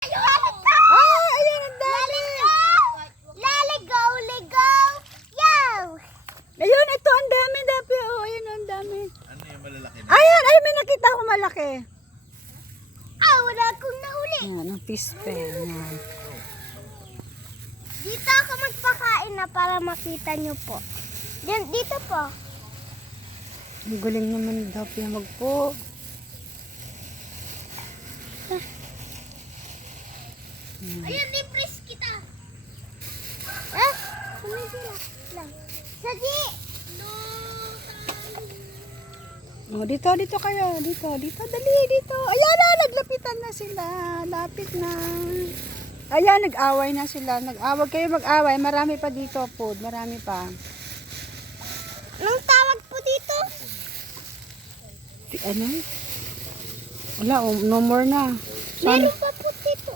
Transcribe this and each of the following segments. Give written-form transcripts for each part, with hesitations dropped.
Ayan ang dami. Laligaw, ligaw. Yaw. Ayun, ito ang dami, Dapi. Oh, ayun ang dami. Ano yung malalaki na? Ayan, ay may nakita ako malaki. Wala akong nahuli. Ayan, ang fish pen. Ayan. Dito ako magpakain na para makita nyo po. Dito po. Ang galing naman ni Dapi magpo. Ayun, limpres kita. Kumain sila. Lang. Sagi. Oh, dito kayo. Dito, dali, dito. Ayan na, naglapitan na sila. Lapit na. Ayan, nag-away na sila. Nag-away kayo mag-away. Marami pa dito, food. Marami pa. Anong tawag po dito? Ano? Wala, no more na. Meron pa po dito.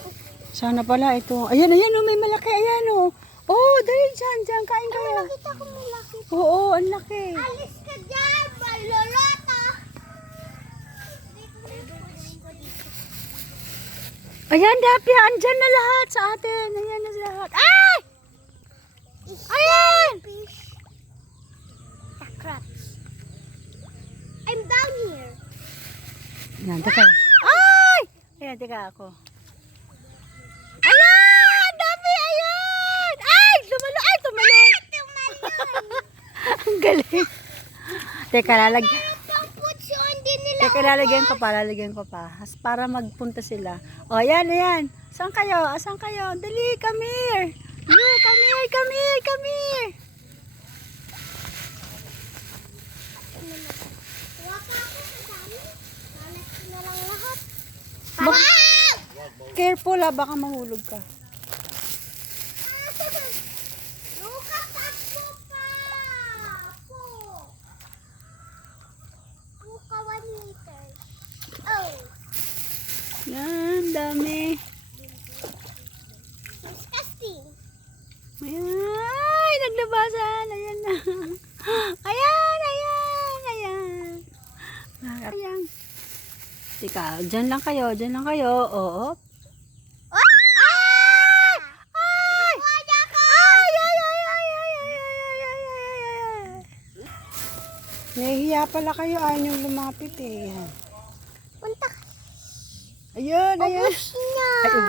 Sana pala ito. Ayan, oh, may malaki. Ayan, oh. Oh, dali dyan. Kain kayo. Nakita ko may laki. Oo, ang laki. Alis ka dyan, malolota. Ayan, Dapi, andyan na lahat sa atin. Ayan na lahat. Ay! Ayan! Fish. The crabs. I'm down here. Ayan, teka. Ay! Ayan, teka ako. Ayan! Dapi, ayan! Ay! Ay, tumalon! Ang galing. Teka, lalagyan ko pa. Para magpunta sila. O, ayan. Saan kayo? Dali, come here. Come here. Waka ako sa dami. Nalat ko na lang lahat. Careful baka mahulog ka. Lukas ako pa. Luka 1 liter. Oh. Yan, dami. Disgusting. Ay, naglabasan. Ayan na. Ayan. Teka, dyan lang kayo. Oo. Nahihiya pala kayo. Ayaw niyong lumapit eh. Punta ka. Ayan. Ubus niya. Ay,